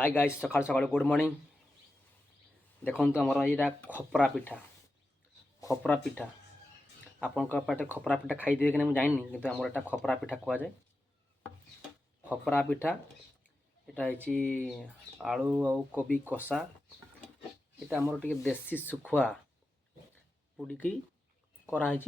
Hi guys सकाल सकाल good morning. देखो आमर यहाँ खपरा पिठा आपण पाटे खपरा पिठा खाई कि नहीं जानी कि आमर यहाँ खपरा पिठा कहुए। खपरा पिठा यहाँ आलू आउ कोबी कषा यहाँ आमर टे देसी सुखुआ पुड़िकी कराई।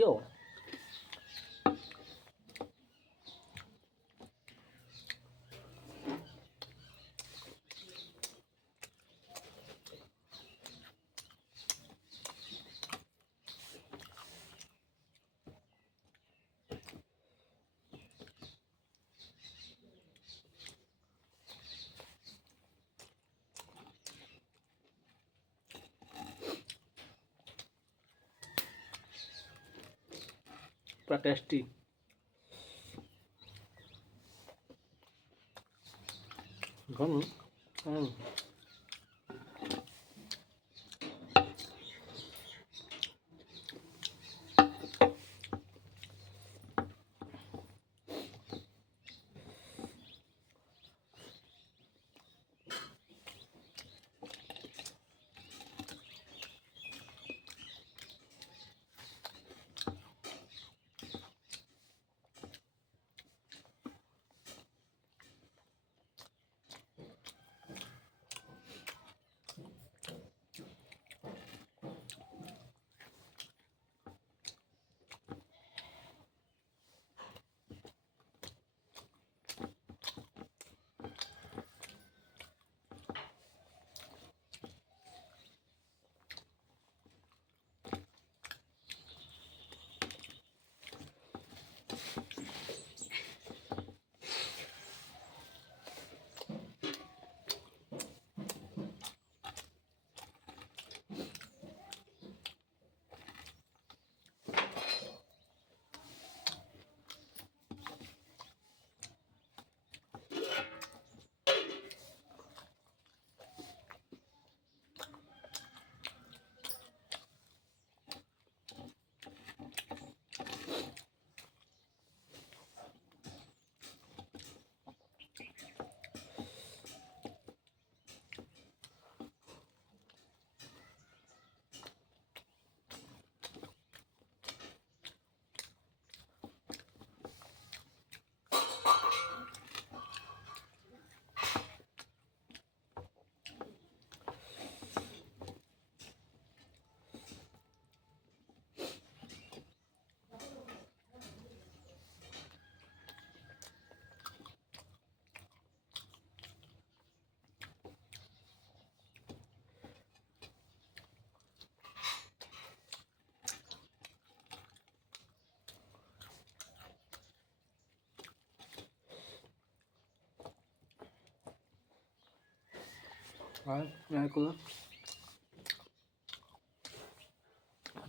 पूरा टेस्टी।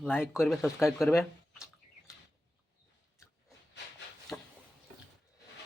लाइक करेंगे सब्सक्राइब करेंगे।